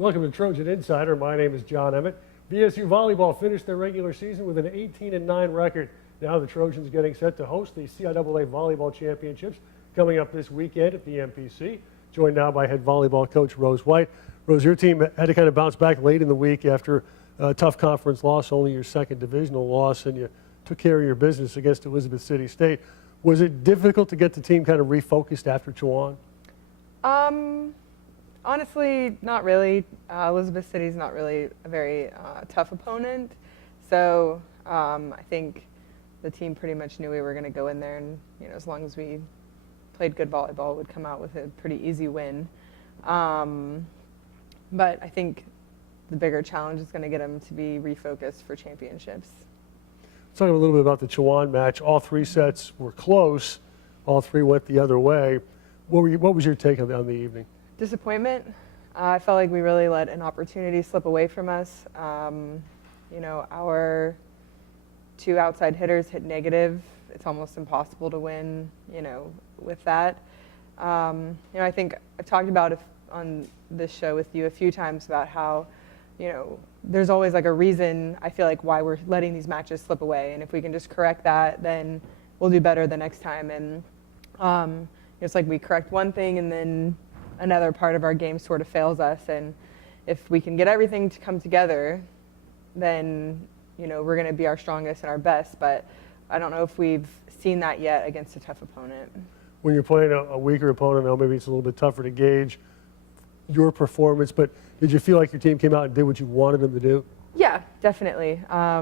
Welcome to Trojan Insider. My name is John Emmett. VSU volleyball finished their regular season with an 18-9 record. Now the Trojans getting set to host the CIAA Volleyball Championships coming up this weekend at the MPC. Joined now by head volleyball coach Rose White. Rose, your team had to kind of bounce back late in the week after a tough conference loss, only your second divisional loss, and you took care of your business against Elizabeth City State. Was it difficult to get the team kind of refocused after Chowan? Honestly, not really. Elizabeth City's not really a very tough opponent. So I think the team pretty much knew we were going to go in there, and as long as we played good volleyball, would come out with a pretty easy win. But I think the bigger challenge is going to get them to be refocused for championships. Let's talk a little bit about the Chowan match. All three sets were close. All three went the other way. What was your take on the evening? Disappointment. I felt like we really let an opportunity slip away from us. Our two outside hitters hit negative. It's almost impossible to win, with that. I think I've talked about on this show with you a few times about how, there's always like a reason, I feel like, why we're letting these matches slip away. And if we can just correct that, then we'll do better the next time. And it's like we correct one thing and then another part of our game sort of fails us. And if we can get everything to come together, then, we're going to be our strongest and our best. But I don't know if we've seen that yet against a tough opponent. When you're playing a weaker opponent, now maybe it's a little bit tougher to gauge your performance, but did you feel like your team came out and did what you wanted them to do? Yeah, definitely. I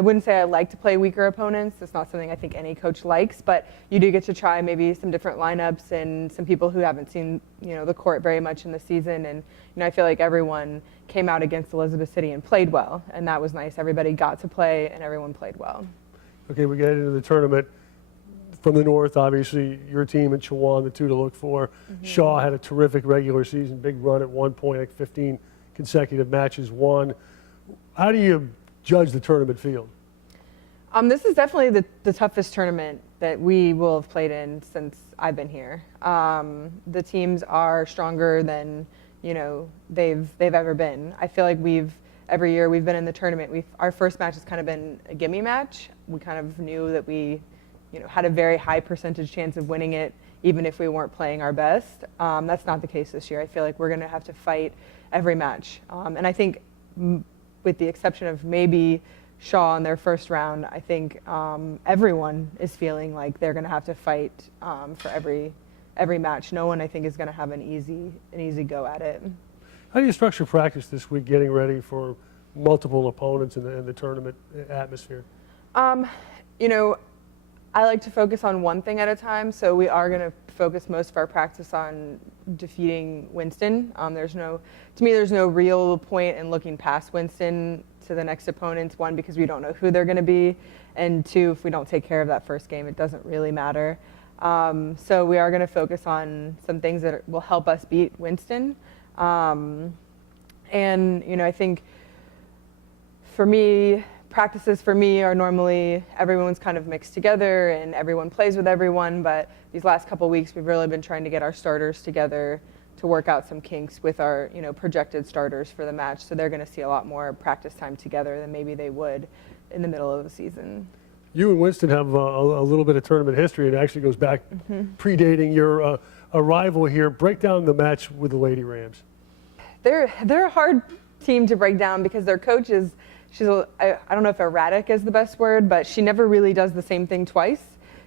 wouldn't say I like to play weaker opponents. It's not something I think any coach likes, but you do get to try maybe some different lineups and some people who haven't seen, the court very much in the season. And, I feel like everyone came out against Elizabeth City and played well, and that was nice. Everybody got to play and everyone played well. Okay, we get into the tournament. From the north, obviously, your team at Chowan, the two to look for. Mm-hmm. Shaw had a terrific regular season, big run at one point, like 15 consecutive matches won. How do you judge the tournament field? This is definitely the toughest tournament that we will have played in since I've been here. The teams are stronger than they've ever been. I feel like every year we've been in the tournament, our first match has kind of been a gimme match. We kind of knew that we had a very high percentage chance of winning it, even if we weren't playing our best. That's not the case this year. I feel like we're going to have to fight every match. And I think, with the exception of maybe Shaw in their first round, I think everyone is feeling like they're going to have to fight for every match. No one, I think, is going to have an easy go at it. How do you structure practice this week, getting ready for multiple opponents in the tournament atmosphere? I like to focus on one thing at a time, so we are going to focus most of our practice on defeating Winston. To me, there's no real point in looking past Winston to the next opponents. One, because we don't know who they're going to be, and two, if we don't take care of that first game, it doesn't really matter. So we are going to focus on some things that will help us beat Winston. I think for me, practices for me are normally everyone's kind of mixed together and everyone plays with everyone, but these last couple weeks we've really been trying to get our starters together to work out some kinks with our projected starters for the match, so they're going to see a lot more practice time together than maybe they would in the middle of the season. You and Winston have a little bit of tournament history, and it actually goes back predating your arrival here. Break down the match with the Lady Rams. They're a hard team to break down because their coach is, I don't know if erratic is the best word, but she never really does the same thing twice.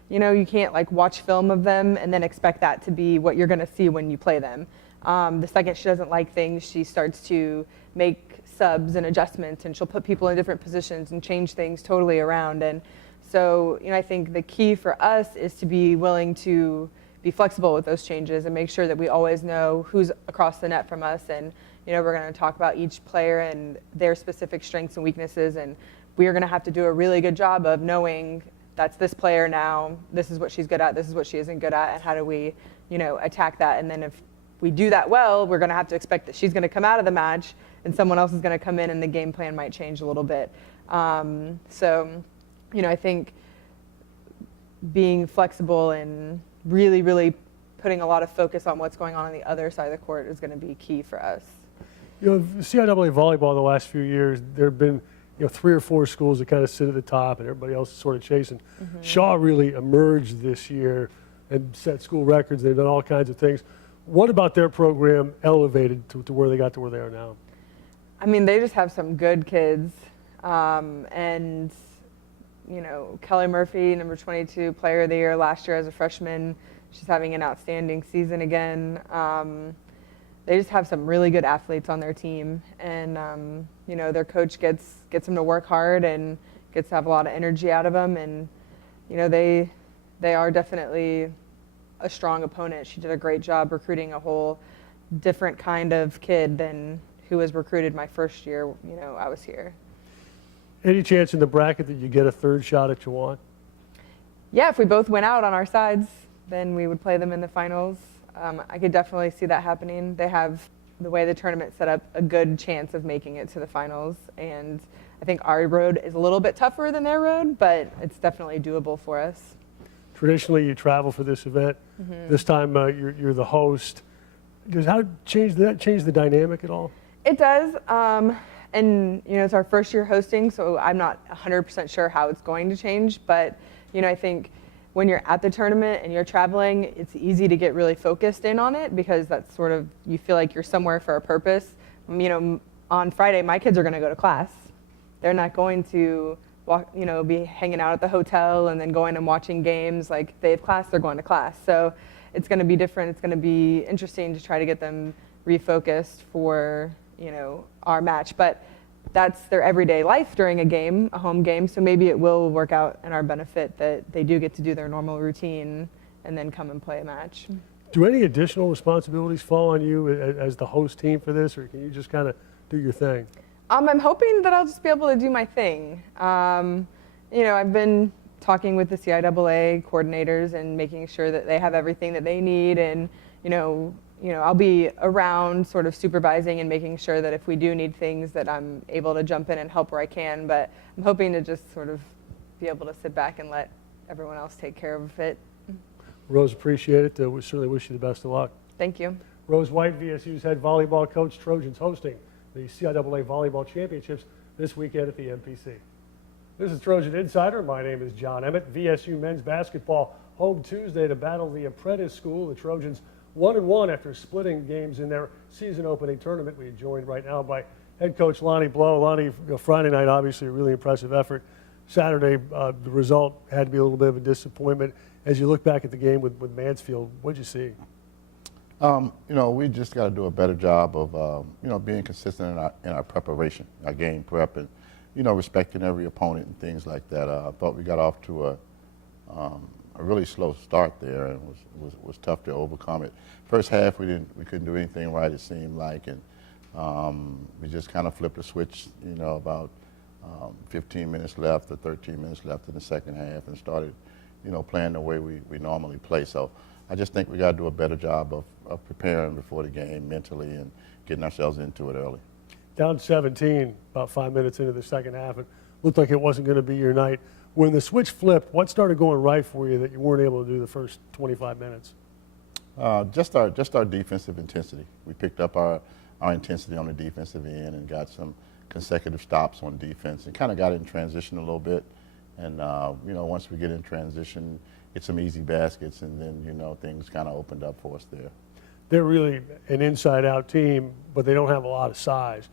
You can't watch film of them and then expect that to be what you're going to see when you play them. The second she doesn't like things, she starts to make subs and adjustments, and she'll put people in different positions and change things totally around. And so, I think the key for us is to be willing to be flexible with those changes and make sure that we always know who's across the net from us. And we're going to talk about each player and their specific strengths and weaknesses, and we are going to have to do a really good job of knowing that's this player now, this is what she's good at, this is what she isn't good at, and how do we, attack that. And then if we do that well, we're going to have to expect that she's going to come out of the match and someone else is going to come in and the game plan might change a little bit. I think being flexible and really, really putting a lot of focus on what's going on the other side of the court is going to be key for us. You know, CIAA volleyball the last few years, there have been 3 or 4 schools that kind of sit at the top and everybody else is sort of chasing. Shaw really emerged this year and set school records. They've done all kinds of things. What about their program elevated to where they got to where they are now? I mean, they just have some good kids. And, Kelly Murphy, number 22, player of the year last year as a freshman. She's having an outstanding season again. They just have some really good athletes on their team. And, their coach gets them to work hard and gets to have a lot of energy out of them. And, they are definitely a strong opponent. She did a great job recruiting a whole different kind of kid than who was recruited my first year, I was here. Any chance in the bracket that you get a third shot at Chawan? Yeah, if we both went out on our sides, then we would play them in the finals. I could definitely see that happening. They have, the way the tournament's set up, a good chance of making it to the finals. And I think our road is a little bit tougher than their road, but it's definitely doable for us. Traditionally, you travel for this event. This time, you're the host. Does that change the dynamic at all? It does. And, it's our first year hosting, so I'm not 100% sure how it's going to change. But, I think when you're at the tournament and you're traveling, it's easy to get really focused in on it because that's sort of, you feel like you're somewhere for a purpose. On Friday, my kids are going to go to class. They're not going to be hanging out at the hotel and then going and watching games. Like, they have class, they're going to class. So it's going to be different. It's going to be interesting to try to get them refocused for, our match. But that's their everyday life during a home game. So maybe it will work out in our benefit that they do get to do their normal routine and then come and play a match. Do any additional responsibilities fall on you as the host team for this, or can you just kind of do your thing? I'm hoping that I'll just be able to do my thing. I've been talking with the CIAA coordinators and making sure that they have everything that they need, and I'll be around sort of supervising and making sure that if we do need things that I'm able to jump in and help where I can. But I'm hoping to just sort of be able to sit back and let everyone else take care of it. Rose, appreciate it. We certainly wish you the best of luck. Thank you. Rose White, VSU's head volleyball coach. Trojans hosting the CIAA Volleyball Championships this weekend at the MPC. This is Trojan Insider. My name is John Emmett. VSU men's basketball home Tuesday to battle the Apprentice School. The Trojans 1-1 after splitting games in their season opening tournament. We are joined right now by head coach Lonnie Blow. Lonnie, Friday night, obviously a really impressive effort. Saturday, the result had to be a little bit of a disappointment. As you look back at the game with Mansfield, what did you see? We just got to do a better job of, being consistent in our preparation, our game prep, and, respecting every opponent and things like that. I thought we got off to a really slow start there, and was tough to overcome it. First half, we couldn't do anything right, it seemed like, and we just kind of flipped the switch, about 15 minutes left or 13 minutes left in the second half, and started, playing the way we normally play. So I just think we got to do a better job of preparing before the game mentally and getting ourselves into it early. Down 17, about 5 minutes into the second half, it looked like it wasn't going to be your night. When the switch flipped, what started going right for you that you weren't able to do the first 25 minutes? Just our defensive intensity. We picked up our intensity on the defensive end and got some consecutive stops on defense and kind of got in transition a little bit. And, once we get in transition, get some easy baskets, and then, things kind of opened up for us there. They're really an inside-out team, but they don't have a lot of size.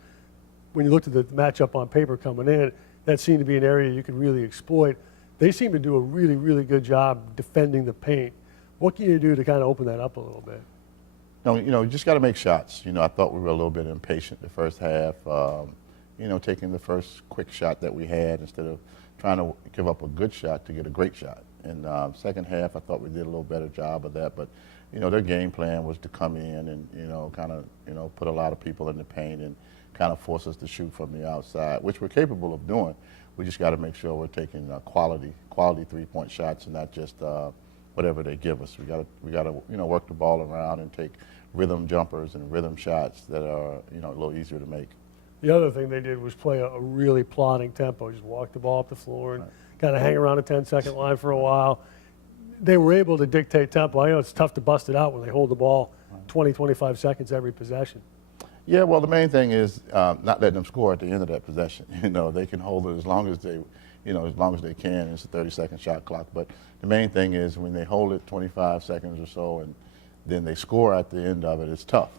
When you looked at the matchup on paper coming in, that seemed to be an area you could really exploit. They seem to do a really, really good job defending the paint. What can you do to kind of open that up a little bit? You just got to make shots. I thought we were a little bit impatient the first half, taking the first quick shot that we had instead of trying to give up a good shot to get a great shot. And second half, I thought we did a little better job of that. But, their game plan was to come in and, kind of, put a lot of people in the paint and kind of force us to shoot from the outside, which we're capable of doing. We just got to make sure we're taking quality three-point shots and not just whatever they give us. We got to work the ball around and take rhythm jumpers and rhythm shots that are a little easier to make. The other thing they did was play a really plodding tempo. Just walk the ball up the floor and kind of hang around a 10-second line for a while. they were able to dictate tempo. I know it's tough to bust it out when they hold the ball 20, 25 seconds every possession. Yeah, well, the main thing is not letting them score at the end of that possession. They can hold it as long as they, as long as they can. It's a 30-second shot clock. But the main thing is when they hold it 25 seconds or so and then they score at the end of it, it's tough.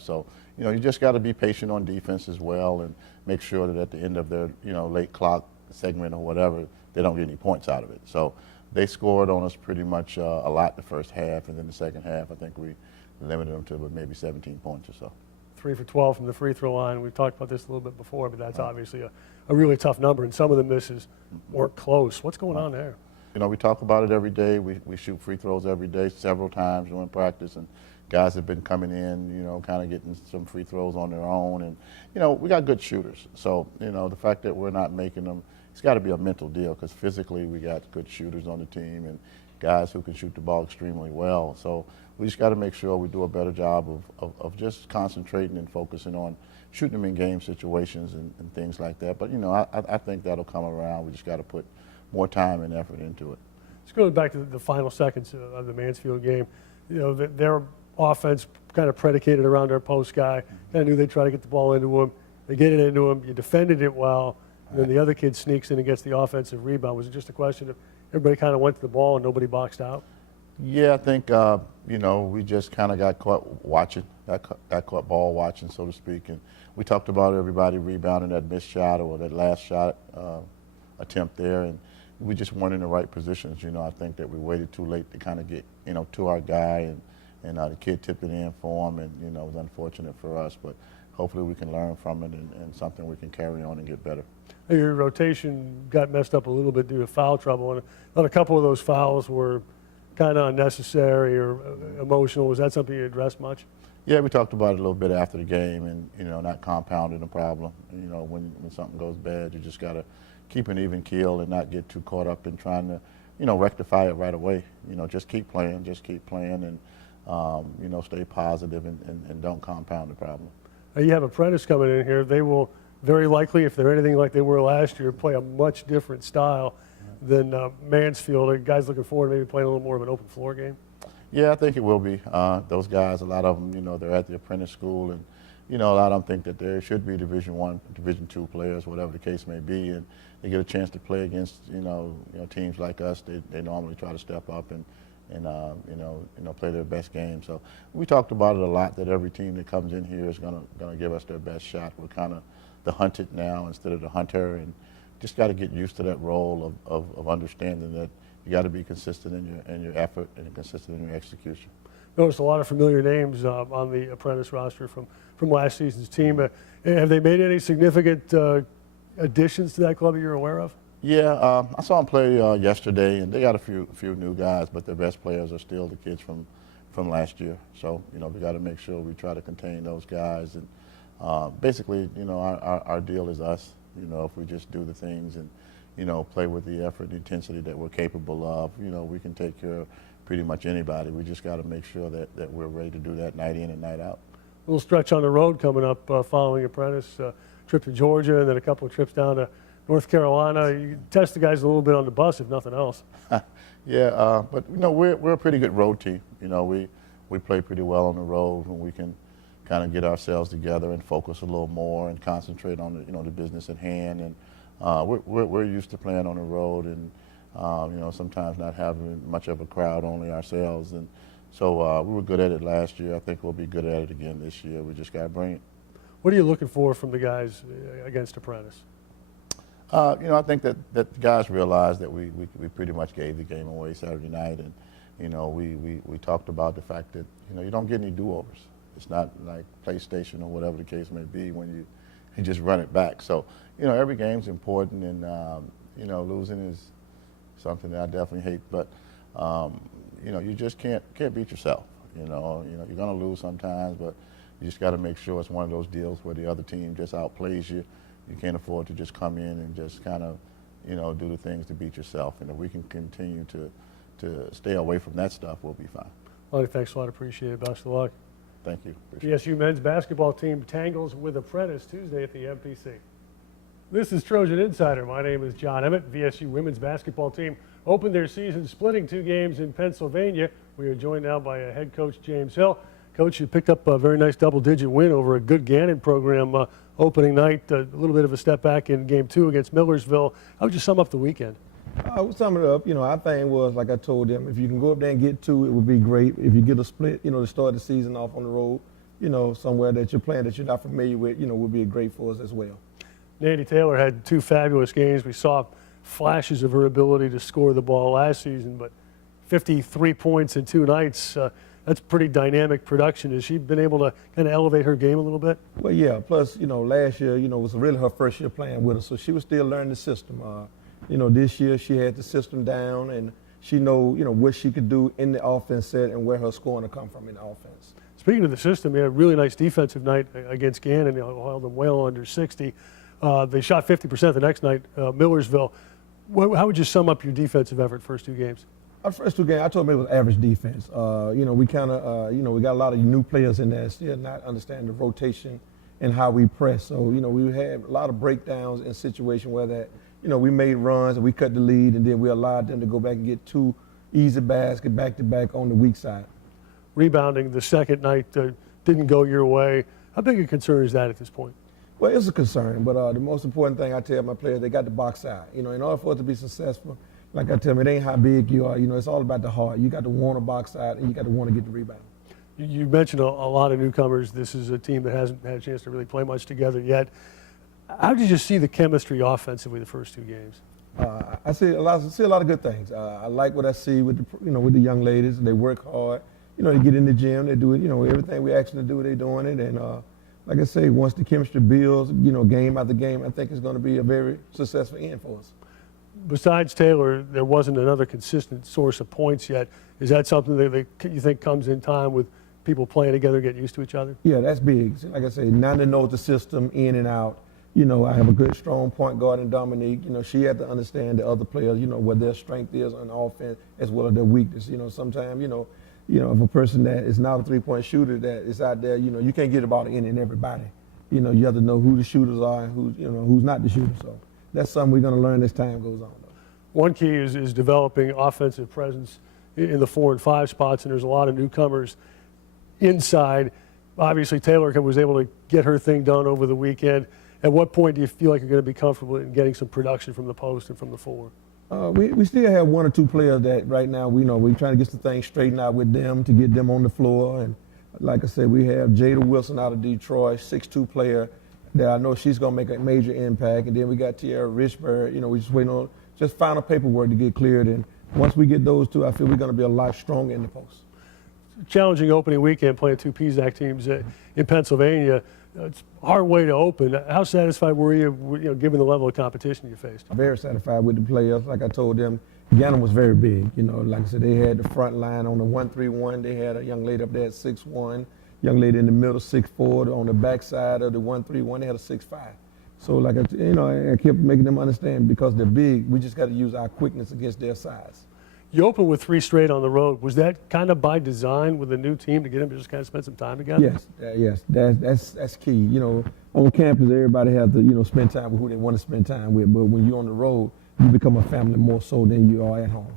So you just got to be patient on defense as well and make sure that at the end of their late clock segment or whatever, they don't get any points out of it. So they scored on us pretty much a lot the first half, and then the second half, I think we limited them to maybe 17 points or so. 3 for 12 from the free throw line. We've talked about this a little bit before, but that's obviously a really tough number, and some of the misses weren't close. What's going on there? We talk about it every day. We shoot free throws every day, several times during practice, and guys have been coming in, kind of getting some free throws on their own, and we got good shooters. So the fact that we're not making them, it's got to be a mental deal because physically we got good shooters on the team and guys who can shoot the ball extremely well. So we just got to make sure we do a better job of just concentrating and focusing on shooting them in game situations and things like that. But I think that'll come around. We just got to put more time and effort into it. Just going back to the final seconds of the Mansfield game, their offense kind of predicated around their post guy. Kind of knew they'd try to get the ball into him. They get it into him. You defended it well. And then the other kid sneaks in and gets the offensive rebound. Was it just a question of everybody kind of went to the ball and nobody boxed out? Yeah, I think, we just kind of got caught watching, got caught ball watching, so to speak. And we talked about everybody rebounding that missed shot or that last shot attempt there. And we just weren't in the right positions. I think that we waited too late to kind of get, to our guy. And the kid tipped it in for him. And, it was unfortunate for us. But hopefully we can learn from it and something we can carry on and get better. Your rotation got messed up a little bit due to foul trouble. And a couple of those fouls were kind of unnecessary or emotional. Was that something you addressed much? Yeah, we talked about it a little bit after the game and, not compounding the problem. When something goes bad, you just got to keep an even keel and not get too caught up in trying to, rectify it right away. Just keep playing and, stay positive and don't compound the problem. You have Apprentice coming in here. They will very likely, if they're anything like they were last year, play a much different style than Mansfield. Are guys looking forward to maybe playing a little more of an open floor game? Yeah, I think it will be. Those guys, a lot of them, they're at the apprentice school, and a lot of them think that there should be Division I, Division II players, whatever the case may be, and they get a chance to play against teams like us. They normally try to step up and play their best game. So we talked about it a lot, that every team that comes in here is gonna give us their best shot. We're kind of the hunted now instead of the hunter, and just got to get used to that role of understanding that you got to be consistent in your effort and consistent in your execution. Noticed a lot of familiar names on the Apprentice roster from last season's team. Have they made any significant additions to that club that you're aware of? Yeah, I saw them play yesterday, and they got a few new guys, but their best players are still the kids from last year. So we got to make sure we try to contain those guys, and basically our deal is us. If we just do the things and play with the effort and intensity that we're capable of, we can take care of pretty much anybody. We just got to make sure that we're ready to do that night in and night out. A little stretch on the road coming up following Apprentice, trip to Georgia, and then a couple of trips down to North Carolina. You test the guys a little bit on the bus, if nothing else. Yeah, but we're a pretty good road team. We play pretty well on the road when we can kind of get ourselves together and focus a little more and concentrate on the business at hand. And we're used to playing on the road and sometimes not having much of a crowd, only ourselves. And so we were good at it last year. I think we'll be good at it again this year. We just got to bring it. What are you looking for from the guys against Apprentice? I think that the guys realized that we pretty much gave the game away Saturday night, and we talked about the fact that you don't get any do-overs. It's not like PlayStation or whatever the case may be when you just run it back. So every game's important, and losing is something that I definitely hate. But you just can't beat yourself. You're gonna lose sometimes, but you just got to make sure it's one of those deals where the other team just outplays you. You can't afford to just come in and just kind of, do the things to beat yourself. And if we can continue to stay away from that stuff, we'll be fine. Lonnie, thanks a lot. Appreciate it. Best of luck. Thank you. Appreciate BSU men's basketball team tangles with Apprentice Tuesday at the MPC. This is Trojan Insider. My name is John Emmett. VSU women's basketball team opened their season splitting 2 games in Pennsylvania. We are joined now by head coach James Hill. Coach, you picked up a very nice double-digit win over a good Gannon program opening night. A little bit of a step back in game 2 against Millersville. How would you sum up the weekend? We'll sum it up. Our thing was, like I told them, if you can go up there and get 2, it would be great. If you get a split, to start the season off on the road, somewhere that you're playing that you're not familiar with, would be great for us as well. Nandy Taylor had 2 fabulous games. We saw flashes of her ability to score the ball last season, but 53 points in 2 nights, that's pretty dynamic production. Has she been able to kind of elevate her game a little bit? Well, yeah. Plus, last year, was really her first year playing with us, so she was still learning the system. This year she had the system down, and she what she could do in the offense set and where her scoring will come from in the offense. Speaking of the system, they had a really nice defensive night against Gannon. They held them well under 60. They shot 50% the next night, Millersville. How would you sum up your defensive effort first 2 games? Our first 2 games, I told them it was average defense. We kind of, we got a lot of new players in there still not understanding the rotation and how we press. So, we had a lot of breakdowns in situations where that, we made runs and we cut the lead, and then we allowed them to go back and get 2 easy baskets back-to-back on the weak side. Rebounding the second night didn't go your way. How big a concern is that at this point? Well, it's a concern, but the most important thing I tell my players, they got the box out. In order for us to be successful, like I tell them, it ain't how big you are. It's all about the heart. You got to want to box out, and you got to want to get the rebound. You mentioned a lot of newcomers. This is a team that hasn't had a chance to really play much together yet. How did you see the chemistry offensively the first 2 games? I see a lot of good things. I like what I see with the young ladies. They work hard. They get in the gym. They do it. Everything we ask them to do, they're doing it. And like I say, once the chemistry builds, game after game, I think it's going to be a very successful end for us. Besides Taylor, there wasn't another consistent source of points yet. Is that something that you think comes in time with people playing together, getting used to each other? Yeah, that's big. Like I say, now they know the system in and out. I have a good, strong point guard in Dominique. She had to understand the other players, what their strength is on offense as well as their weakness. Sometimes, if a person that is not a 3-point shooter that is out there, you can't get about any and everybody. You have to know who the shooters are and who's not the shooter. So that's something we're going to learn as time goes on. One key is developing offensive presence in the 4 and 5 spots, and there's a lot of newcomers inside. Obviously, Taylor was able to get her thing done over the weekend. At what point do you feel like you're going to be comfortable in getting some production from the post and from the 4? We still have 1 or 2 players that right now we're trying to get some things straightened out with them to get them on the floor. And like I said, we have Jada Wilson out of Detroit, 6'2" player that I know she's going to make a major impact. And then we got Tierra Richburg. We just waiting on just final paperwork to get cleared. And once we get those 2, I feel we're going to be a lot stronger in the post. Challenging opening weekend playing 2 VSAC teams in Pennsylvania. It's a hard way to open. How satisfied were you, given the level of competition you faced? I'm very satisfied with the players. Like I told them, Gannon was very big. Like I said, they had the front line on the 1-3-1. They had a young lady up there at 6'1", young lady in the middle 6'4". On the backside of the 1-3-1, they had a 6'5". So like I kept making them understand because they're big, we just got to use our quickness against their size. You opened with 3 straight on the road. Was that kind of by design with a new team to get them to just kind of spend some time together? Yes, that's key. On campus, everybody has to spend time with who they want to spend time with. But when you're on the road, you become a family more so than you are at home.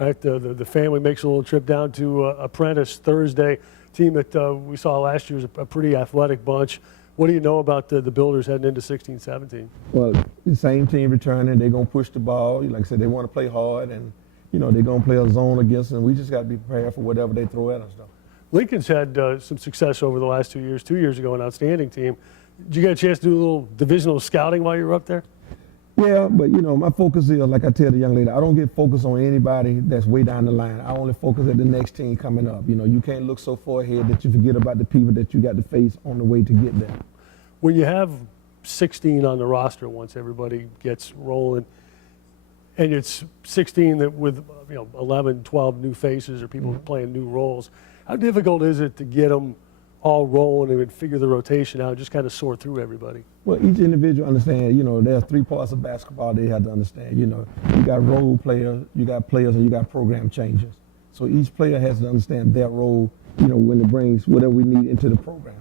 All right, the family makes a little trip down to Apprentice Thursday. Team that we saw last year was a pretty athletic bunch. What do you know about the Builders heading into 16-17? Well, the same team returning. They're going to push the ball. Like I said, they want to play hard and. They're going to play a zone against them. We just got to be prepared for whatever they throw at us, though. Lincoln's had some success over the last 2 years. 2 years ago, an outstanding team. Did you get a chance to do a little divisional scouting while you were up there? Yeah, but, my focus is, like I tell the young lady, I don't get focused on anybody that's way down the line. I only focus at the next team coming up. You can't look so far ahead that you forget about the people that you got to face on the way to get there. When you have 16 on the roster once everybody gets rolling, and it's 16 that with 11, 12 new faces or people playing new roles. How difficult is it to get them all rolling and figure the rotation out, just kind of sort through everybody? Well, each individual understands, there are 3 parts of basketball they have to understand. You got role players, you got players, and you got program changers. So each player has to understand their role, when it brings whatever we need into the program.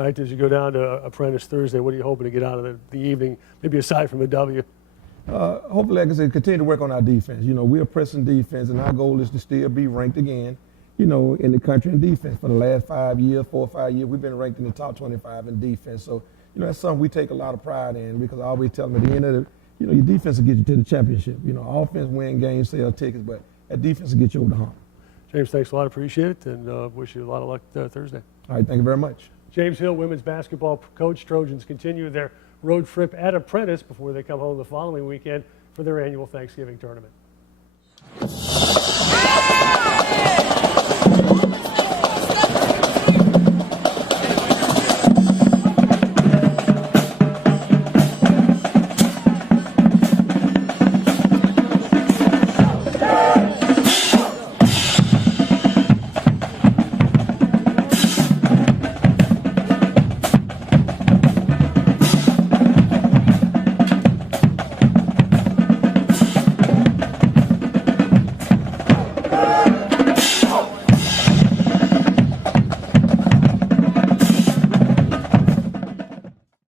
All right, as you go down to Apprentice Thursday, what are you hoping to get out of the evening, maybe aside from a W? Hopefully, like I said, continue to work on our defense. You know, we're a pressing defense, and our goal is to still be ranked again, you know, in the country in defense. For the last 4 or 5 years, we've been ranked in the top 25 in defense. So, you know, that's something we take a lot of pride in, because I always tell them at the end of the, you know, your defense will get you to the championship. You know, offense win games, sell tickets, but that defense will get you over the hump. James, thanks a lot. Appreciate it, and wish you a lot of luck Thursday. All right, thank you very much. James Hill, women's basketball coach. Trojans continue their road trip at Apprentice before they come home the following weekend for their annual Thanksgiving tournament.